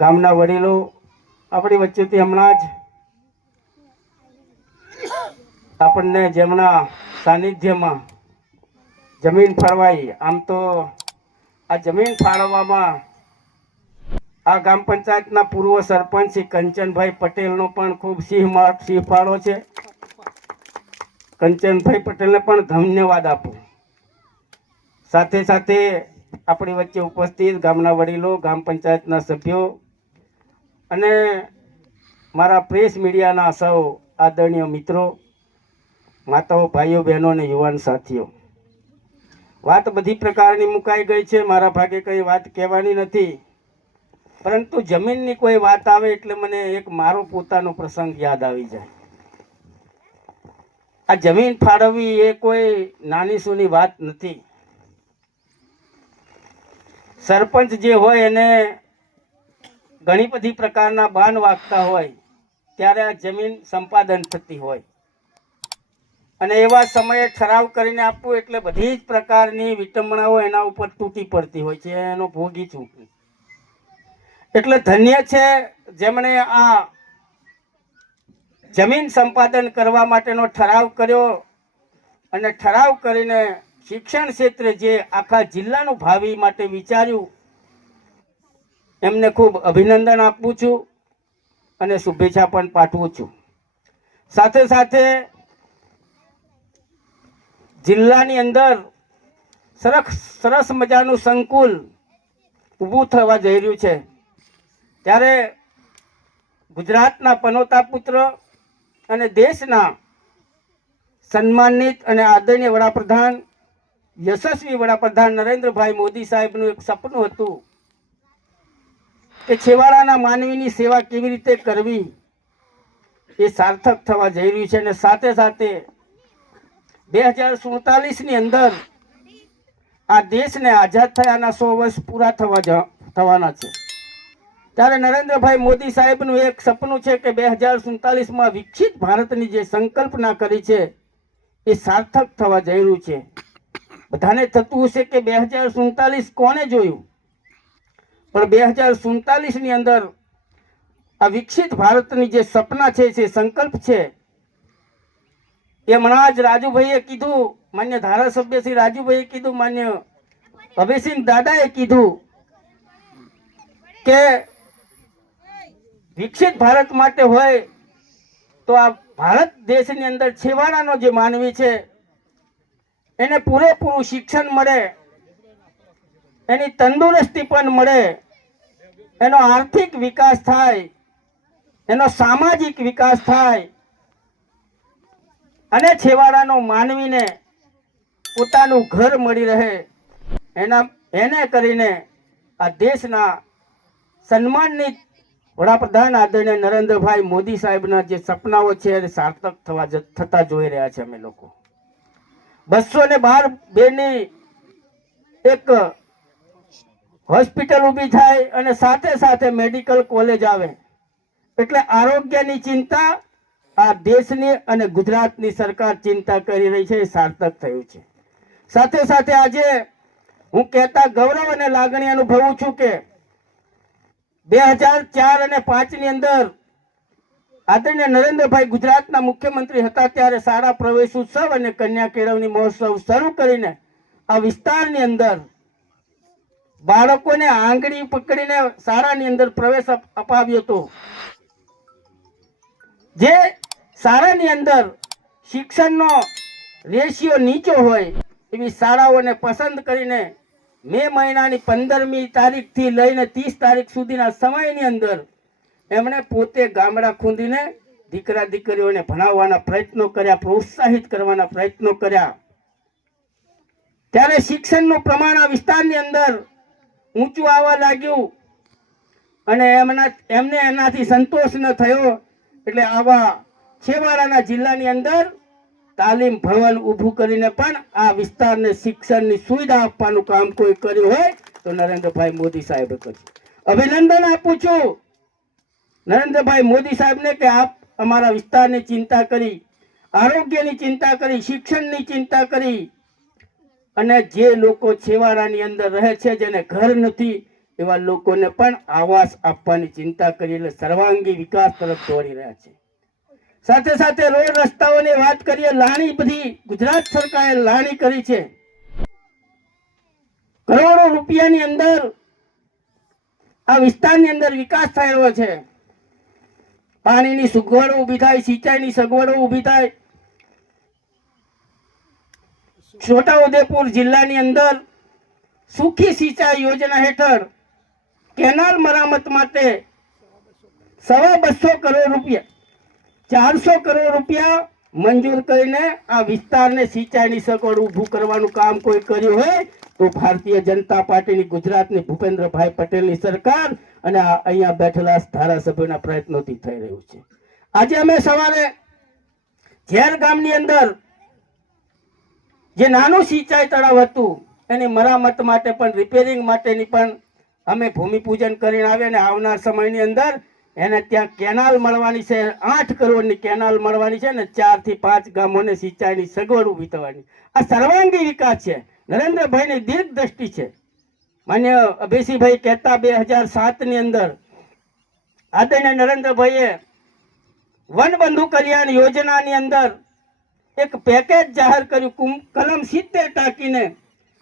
ગામના વડીલો આપણી વચ્ચેથી હમણાં જ આપણને જેમના સાનિધ્યમાં જમીન ફાળવાઈ, આમ તો આ જમીન ફાળવવામાં આ ગ્રામ પંચાયતના પૂર્વ સરપંચ શ્રી કંચનભાઈ પટેલનો પણ ખૂબ સિંહ સિંહ ફાળો છે. કંચનભાઈ પટેલને પણ ધન્યવાદ આપું. સાથે સાથે આપણી વચ્ચે ઉપસ્થિત ગામના વડીલો ગ્રામ પંચાયતના સભ્યો અને મારા પ્રેસ મીડિયાના સૌ આદરણીય મિત્રો, માતાઓ, ભાઈઓ, બહેનો અને યુવાન સાથીઓ. વાત બધી પ્રકારની મુકાઈ ગઈ છે, મારા ભાગે કંઈ વાત કહેવાની નથી. પરંતુ જમીનની કોઈ વાત આવે એટલે મને એક મારો પોતાનો પ્રસંગ યાદ આવી જાય. આ જમીન ફાળવવી એ કોઈ નાની સૂની વાત નથી. સરપંચ જે હોય એને ઘણી બધી પ્રકારના બાન વાગતા હોય, ત્યારે આ જમીન સંપાદન થતી હોય. અને એવા સમયે ઠરાવ કરીને આપવું એટલે બધી જ પ્રકારની વિટંબણાઓ એના ઉપર તૂટી પડતી હોય છે, એનો ભોગી છું એટલે ધન્ય છે જેમણે આ જમીન સંપાદન કરવા માટેનો ઠરાવ કર્યો અને ઠરાવ કરીને શિક્ષણ ક્ષેત્રે જે આખા જિલ્લાનું ભાવિ માટે વિચાર્યું એમને ખૂબ અભિનંદન આપું છું અને શુભેચ્છા પણ પાઠવું છું. સાથે સાથે જિલ્લાની અંદર સરસ સરસ મજાનું સંકુલ ઊભું થવા જઈ રહ્યું છે. ત્યારે ગુજરાતના પનોતા પુત્ર અને દેશના સન્માનિત અને આદરણીય વડાપ્રધાન, યશસ્વી વડાપ્રધાન નરેન્દ્રભાઈ મોદી સાહેબનું એક સપનું હતું. કે છેવાડાના માનવીની સેવા કેવી રીતે કરવી એ સાર્થક થવા જઈ રહ્યું છે અને સાથે સાથે બે હજાર સુડતાલીસની અંદર આ દેશને આઝાદ થયાના સો વર્ષ પૂરા થવા થવાના છે. ત્યારે નરેન્દ્રભાઈ મોદી સાહેબનું એક સપનું છે કે બે હજાર સુડતાલીસમાં વિકસિત ભારતની જે સંકલ્પના કરી છે એ સાર્થક થવા જઈ રહ્યું છે. બધાને થતું હશે કે બે હજાર સુડતાલીસ કોણે જોયું? પણ બે હજાર સુડતાલીસની અંદર આ વિકસિત ભારતની જે સપના છે, જે સંકલ્પ છે એ હમણાં જ રાજુભાઈએ કીધું, માન્ય ધારાસભ્ય શ્રી રાજુભાઈએ કીધું, માન્ય અભયસિંહ દાદાએ કીધું કે વિકસિત ભારત માટે હોય તો આ ભારત દેશની અંદર છેવાડાનો જે માનવી છે, એને પૂરેપૂરું શિક્ષણ મળે એની તંદુરસ્તી પણ મળે. એનો આર્થિક વિકાસ થાય. એનો સામાજિક વિકાસ થાય. અને છેવાડાનો માનવીને પોતાનું ઘર મળી રહે. એના, એને કરીને આ દેશના સન્માનની વડાપ્રધાન આદરણીય નરેન્દ્રભાઈ મોદી સાહેબના જે સપનાઓ છે એ સાર્થક થવા થતા જોઈ રહ્યા છે અમે લોકો. બસો ને બાર બેની એક હોસ્પિટલ ઊભી થાય અને સાથે સાથે મેડિકલ કોલેજ આવે. એટલે આરોગ્યની ચિંતા આ દેશની અને ગુજરાતની સરકાર ચિંતા કરી રહી છે, એ સાર્થક થયું છે. સાથે સાથે આજે હું કહેતા ગૌરવ અને લાગણી અનુભવું છું કે બે હજાર ચાર અને પાંચની અંદર આદરણીય નરેન્દ્રભાઈ ગુજરાતના મુખ્યમંત્રી હતા ત્યારે શાળા પ્રવેશ ઉત્સવ અને કન્યા કેળવણી મહોત્સવ શરૂ કરીને આ વિસ્તારની અંદર બાળકોને આંગળી પકડીને શાળાની અંદર પ્રવેશ અપાવ્યો હતો. જે શાળાની અંદર શિક્ષણનો રેશિયો નીચો હોય એવી શાળાઓને પસંદ કરીને મે મહિનાની પંદરમી તારીખથી લઈને ત્રીસ તારીખ સુધીના સમયની અંદર એમણે પોતે ગામડા ખૂંદીને દીકરા દીકરીઓને ભણાવવાના પ્રયત્નો કર્યા, પ્રોત્સાહિત કરવાના પ્રયત્નો કર્યા. ત્યારે શિક્ષણનું પ્રમાણ આ વિસ્તારની અંદર ઊંચું આવવા લાગ્યું. અને એમના, એમને એનાથી સંતોષ ન થયો. એટલે આવા છેવાડાના જિલ્લાની અંદર તાલીમ ભવન ઊભું કરીને પણ આ વિસ્તારને શિક્ષણની સુવિધા આપવાનું કામ કોઈ કર્યું હોય તો નરેન્દ્રભાઈ મોદી સાહેબે કર્યું અભિનંદન આપું છું. નરેન્દ્રભાઈ મોદી સાહેબને કે આપ અમારા વિસ્તારની ચિંતા કરી, આરોગ્યની ચિંતા કરી, શિક્ષણની ચિંતા કરી અને જે લોકો છેવાડાની અંદર રહે છે, જેને ઘર નથી, એવા લોકોને પણ આવાસ આપવાની ચિંતા કરી સર્વાંગી વિકાસ તરફ દોડી રહ્યા છે. સાથે સાથે રોડ રસ્તાઓની વાત કરીએ, લાણી બધી ગુજરાત સરકારે લાણી કરી છે. કરોડો રૂપિયાની અંદર આ વિસ્તારની અંદર વિકાસ થયેલો છે. પાણીની સગવડો ઊભી થાય, સિંચાઈની સગવડો ઊભી થાય છોટાઉદેપુર જિલ્લાની અંદર સુખી સિંચાઈ યોજના હેઠળ કેનાલ મરામત માટે સવા બસો કરોડ રૂપિયા, ચારસો કરોડ રૂપિયા મંજૂર કરીને આ વિસ્તારને સિંચાઈની સગવડ ઊભું કરવાનું કામ કોઈ કર્યું હોય તો ભારતીય જનતા પાર્ટીની ગુજરાતની ભૂપેન્દ્રભાઈ પટેલની સરકાર અને અહીંયા બેઠેલા ધારાસભ્યોના પ્રયત્નોથી થઈ રહ્યું છે. આજે અમે સવારે ઝેર ગામની અંદર જે નાનું સિંચાઈ તળાવ હતું, એની મરામત માટે પણ રિપેરિંગ માટેની પણ અમે ભૂમિપૂજન કરીને આવ્યા અને આવનાર સમયની અંદર એને ત્યાં કેનાલ મળવાની છે, આઠ કરોડની કેનાલ મળવાની છે ને ચારથી પાંચ ગામોને સિંચાઈની સગવડ ઊભી થવાની. આ સર્વાંગી વિકાસ છે. નરેન્દ્રભાઈની દીર્ઘ દ્રષ્ટિ છે. માન્ય અભયસિંહભાઈ કહેતા બે હજાર સાતની અંદર આદરણીય નરેન્દ્રભાઈએ વનબંધુ કલ્યાણ યોજનાની અંદર એક પેકેજ જાહેર કર્યું, કુમ- કલમ સિત્તેર ટાંકીને.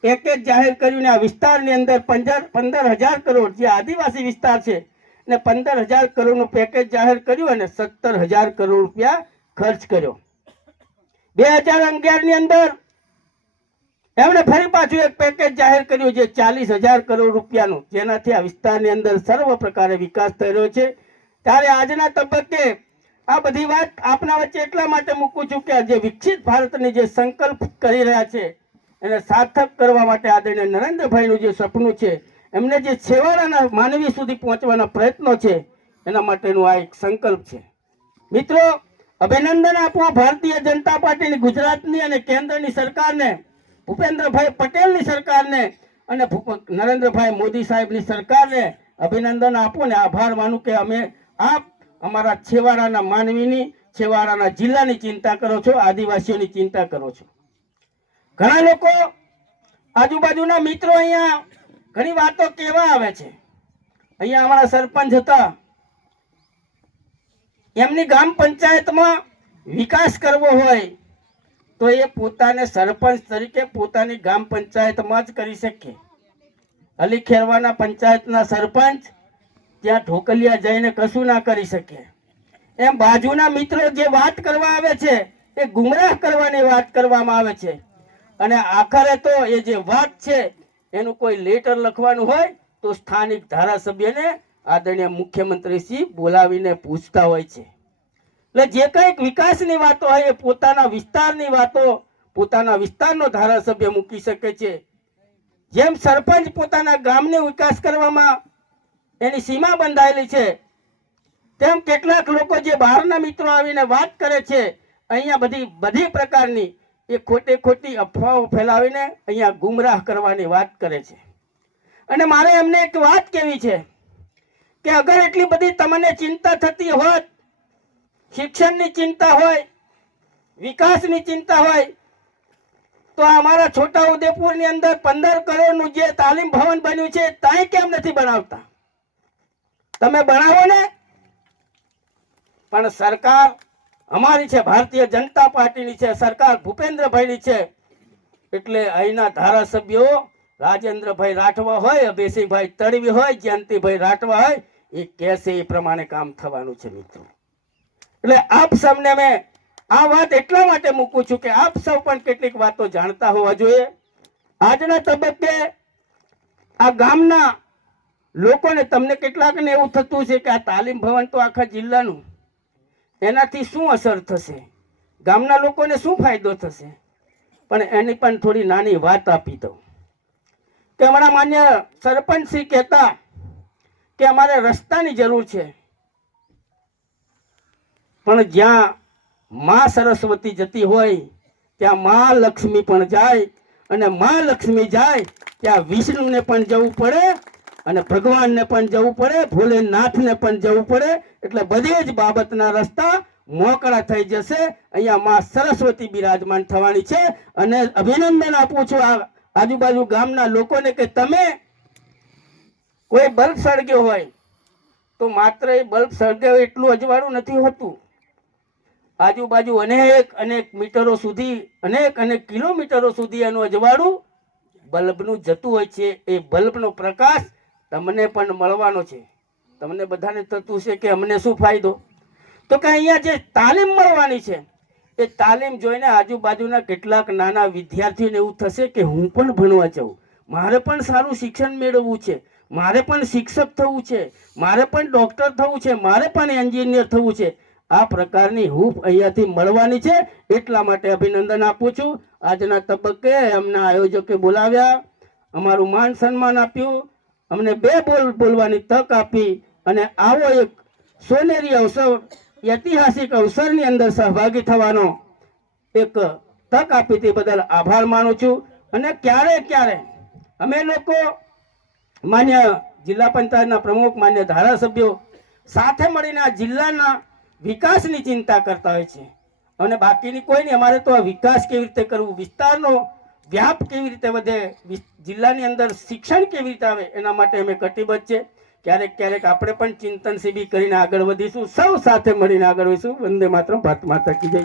પેકેજ જાહેર કર્યું ને આ વિસ્તારની અંદર પંદર પંદર હજાર કરોડ, જે આદિવાસી વિસ્તાર છે, ને પંદર હજાર કરોડનું પેકેજ જાહેર કર્યું અને સત્તર હજાર કરોડ રૂપિયા ખર્ચ કર્યો. બે હજાર અગિયારની અંદર એમણે ફરી પાછું એક પેકેજ જાહેર કર્યું જે ચાલીસ હજાર કરોડ રૂપિયાનું, જેનાથી આ વિસ્તારની અંદર સર્વ પ્રકારે વિકાસ થઈ રહ્યો છે. ત્યારે આજના તબક્કે આ બધી વાત આપના વચ્ચે એટલા માટે મૂકું છું કે આજે વિકસિત ભારતની જે સંકલ્પ કરી રહ્યા છે, એને સાર્થક કરવા માટે આદરણીય નરેન્દ્રભાઈનું જે સપનું છે, એમને જે છેવાડાના માનવી સુધી પહોંચવાના પ્રયત્નો છે, એના માટેનું આ એક સંકલ્પ છે. મિત્રો, અભિનંદન આપવા ભારતીય જનતા પાર્ટીની ગુજરાતની અને કેન્દ્રની સરકારને, ભૂપેન્દ્રભાઈ પટેલની સરકારને અને નરેન્દ્રભાઈ મોદી સાહેબની સરકારને અભિનંદન આપો ને આભાર માનું કે અમે આપ અમારા છેવાડાના માનવીની, છેવાડાના જિલ્લાની ચિંતા કરો છો, આદિવાસીઓની ચિંતા કરો છો. ઘણા લોકો આજુબાજુના મિત્રો અહીંયા ઘણી વાતો કહેવા આવે છે. અહીંયા અમારા સરપંચ હતા. એમની ગ્રામ પંચાયતમાં વિકાસ કરવો હોય તો એ પોતાને સરપંચ તરીકે પોતાની ગ્રામ પંચાયતમાં જ કરી શકે. અલી ખેરવાના પંચાયતના સરપંચ ત્યાં ઢોકલિયા જઈને કશું ના કરી શકે. એમ બાજુના મિત્રો જે વાત કરવા આવે છે, એ ગુમરાહ કરવાની વાત કરવામાં આવે છે. અને આખરે તો એ જે વાત છે, એનું કોઈ લેટર લખવાનું હોય, તો સ્થાનિક ધારાસભ્યને આદરણીય મુખ્યમંત્રીશ્રી બોલાવીને પૂછતા હોય છે. એટલે જે કંઈક વિકાસની વાતો હોય, એ પોતાના વિસ્તારની વાતો, પોતાના વિસ્તારનો ધારાસભ્ય મૂકી શકે છે. જેમ સરપંચ પોતાના ગામને વિકાસ કરવામાં એની સીમા બંધાયેલી છે. તેમ કેટલાક લોકો જે બહારના મિત્રો આવીને વાત કરે છે, અહીંયા બધી બધી પ્રકારની એ ખોટી ખોટી અફવાઓ ફેલાવીને અહીંયા ગુમરાહ કરવાની વાત કરે છે. અને મારે એમને એક વાત કેવી છે કે અગર એટલી બધી તમને ચિંતા થતી હોત, શિક્ષણની ચિંતા હોય, વિકાસની ચિંતા હોય, તો અમારા છોટા ઉદેપુરની અંદર પંદર કરોડનું જે તાલીમ ભવન બન્યું છે ત્યાં કેમ નથી બનાવતા? તમે બનાવો ને? પણ સરકાર અમારી છે, ભારતીય જનતા પાર્ટીની છે, સરકાર ભૂપેન્દ્રભાઈની છે. એટલે અહીંના ધારાસભ્યો રાજેન્દ્રભાઈ રાઠવા હોય અભયસિંહભાઈ તડવી હોય, જયંતિભાઈ રાઠવા હોય, એ કહેશે એ પ્રમાણે કામ થવાનું છે મિત્રો. એટલે આપ સૌને મેં આ વાત એટલા માટે મૂકું છું કે આપ સૌ પણ કેટલીક વાતો જાણતા હોવા જોઈએ. આજના તબક્કે આ ગામના લોકોને તમને કેટલાકને એવું થતું છે કે આ તાલીમ ભવન તો આખા જિલ્લાનું. એનાથી શું અસર થશે? ગામના લોકોને શું ફાયદો થશે? પણ એની પણ થોડી નાની વાત આપી દઉં. કે હમણાં માન્ય સરપંચ શ્રી કહેતા કે અમારે રસ્તાની જરૂર છે. પણ જ્યાં મા સરસ્વતી જતી હોય, ત્યાં મા લક્ષ્મી પણ જાય અને મા લક્ષ્મી જાય, ત્યાં વિષ્ણુને પણ જવું પડે અને ભગવાનને પણ જવું પડે, ભોલેનાથને પણ જવું પડે, એટલે બધી જ બાબતના રસ્તા મોકળા થઈ જશે. અહીંયા માં સરસ્વતી બિરાજમાન થવાની છે. અને અભિનંદન આપું છું આ આજુબાજુ ગામના લોકોને કે તમે કોઈ બલ્બ સળગ્યો હોય, તો માત્ર એ બલ્બ સળગ્યો એટલું અજવાળું નથી હોતું. આજુબાજુ અનેક અનેક મીટરો સુધી, અનેક અનેક કિલોમીટરો સુધી એનું અજવાળું બલ્બનું જતું હોય છે. એ બલ્બનો પ્રકાશ તમને પણ મળવાનો છે. તમને બધાને થતું છે કે અમને શું ફાયદો? તો કે અહીંયા જે તાલીમ મળવાની છે, એ તાલીમ જોઈને આજુબાજુના કેટલાક નાના વિદ્યાર્થીઓને એવું થશે કે હું પણ ભણવા જાઉં. મારે પણ સારું શિક્ષણ મેળવવું છે. મારે પણ શિક્ષક થવું છે. મારે પણ ડૉક્ટર થવું છે. મારે પણ એન્જિનિયર થવું છે. આ પ્રકારની હૂફ અહીંયાથી મળવાની છે. એટલા માટે અભિનંદન આપું છું. આજના તબક્કે અમના આયોજકે બોલાવ્યા. અમારું માન સન્માન આપ્યું. અમને બે બોલ બોલવાની તક આપી અને આવો એક સોનેરી અવસર, ઐતિહાસિક અવસરની અંદર સહભાગી થવાનો એક તક આપી તે બદલ આભાર માનું છું. અને ક્યારે ક્યારે અમે લોકો માન્ય જિલ્લા પંચાયતના પ્રમુખ, માન્ય ધારાસભ્યો સાથે મળીને આ જિલ્લાના વિકાસની ચિંતા કરતા હોય છે. અને બાકીની કોઈ નહીં અમારે તો આ વિકાસ કેવી રીતે કરવું વિસ્તારનો વ્યાપ કેવી રીતે વધે જિલ્લાની અંદર શિક્ષણ કેવી રીતે આવે, એના માટે અમે કટિબદ્ધ છે. ક્યારેક ક્યારેક આપણે પણ ચિંતન શિબિર કરીને આગળ વધીશું, સૌ સાથે મળીને આગળ વધીશું વંદે માત્ર ભારત માતા કી જય.